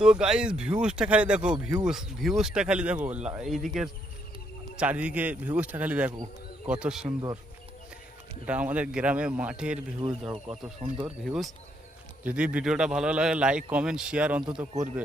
তো গাইস ভিউজটা খালি দেখো, ভিউজটা খালি দেখো, এইদিকের চারিদিকে ভিউজটা খালি দেখো কত সুন্দর। এটা আমাদের গ্রামে মাঠের ভিউজ দেখো কত সুন্দর ভিউজ। যদি ভিডিওটা ভালো লাগে লাইক কমেন্ট শেয়ার অন্তত করবে।